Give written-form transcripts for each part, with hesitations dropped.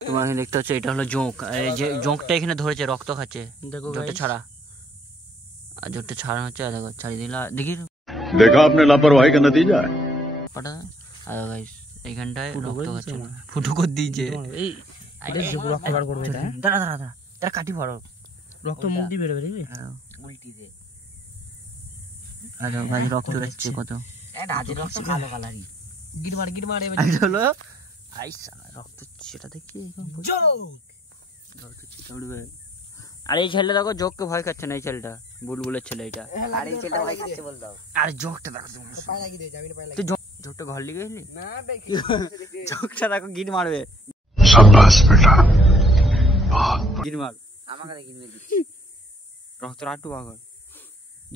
তোমার এখানে দেখতে হচ্ছে এটা হলো জোঁক, এই যে জোঁকটা এখানে ধরেছে রক্ত খাচ্ছে, দেখো জোঁকটা ছাড়া, আর জোঁকটা ছাড়া হচ্ছে, দেখো ছাড়িয়ে দিলা, দেখি देखा आपने लापरवाही का नतीजा है। পাটা আর গাইস এইখানটায় রক্ত খাচ্ছে, ফুটো করে দিয়েছে, এই এটা যে রক্ত বার করবে এটা, দাঁড়া দাঁড়া দাঁড়া, তার কাটি ভরো, রক্ত মুখ দিয়ে বেরোবে দেখবি, উল্টি দে, আরে ভাই রক্ত বেরোচ্ছে কত, এটা আজ রক্ত কালো কালারই, গিট মারে এটা হলো আইসা রক্ত, সেটা দেখি জোক রক্ত ছিটা উড়বে। আর এই ছেলেটা দেখো জোককে ভয় খাচ্ছে না, এই ছেলেটা বুলবুলের ছেলে এটা, আর এই ছেলেটা ভয় খাচ্ছে বল দাও, আর জোকটা দেখো পায় লাগি দে, জামিনে পায় লাগি, তুই জোকটা ঘর লিগে গেলি না, দেখি জোকটা দেখো গিট মারবে, शाबाश बेटा, গিট মার আমাকে দেখি দিচ্ছি রক্ত আটু পাগল,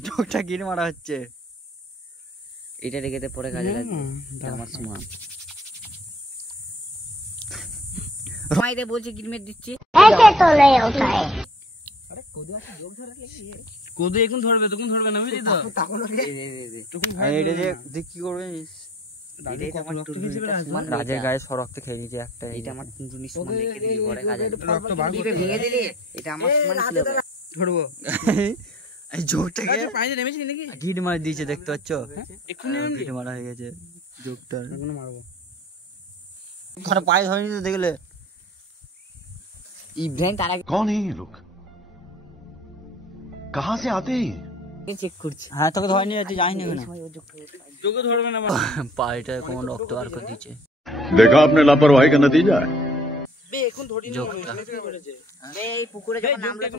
জোকটা গিট মারা হচ্ছে, এটা রেখেতে পরে কাজে লাগবে আমার সময়, মাইদে বলছে গিট মেরে দিচ্ছি, ऐसे तो नहीं होता है। আরে কোদু আছে জোক ধরে লাগি, কোদে এখন ধরবে তখন ধরবে না, বুঝলি তো, তখন তখন এটা যে দেখ কি করবে, এটাই তো আমার রক্ত খেয়ে যাবে, রাজের গায়ে সব রক্ত খেয়ে গেছে একটা, এটা আমার টুনটুনি সমান রেখে দিবি পরে কাজে, রক্ত বার করতে ভেঙে দিলি, এটা আমার সমান ছিল, ধরবো এই জোকটাকে পানিতে নেমেছি নাকি, গিট মার দিয়েছে দেখতে পাচ্ছ, এক্ষুনি গিট মারা হয়ে গেছে জোকটার, এখনো মারবো, ধরে পায়ে ধরেনি তো দেখলে, ইব্রাহিম তার আগে कौन है ये लोग, कहाँ से आते हैं? চেক করছে, হ্যাঁ তোকে ধরে নিয়ে যাচ্ছে, যাইনি না তোকে ধরবে না, পায়েটা কোন রক্ত বার করে দিয়েছে, देखा आपने लापरवाही का नतीजा है। বে এখন ধরি না, জোকটা করেছে এই পুকুরে যখন নামলো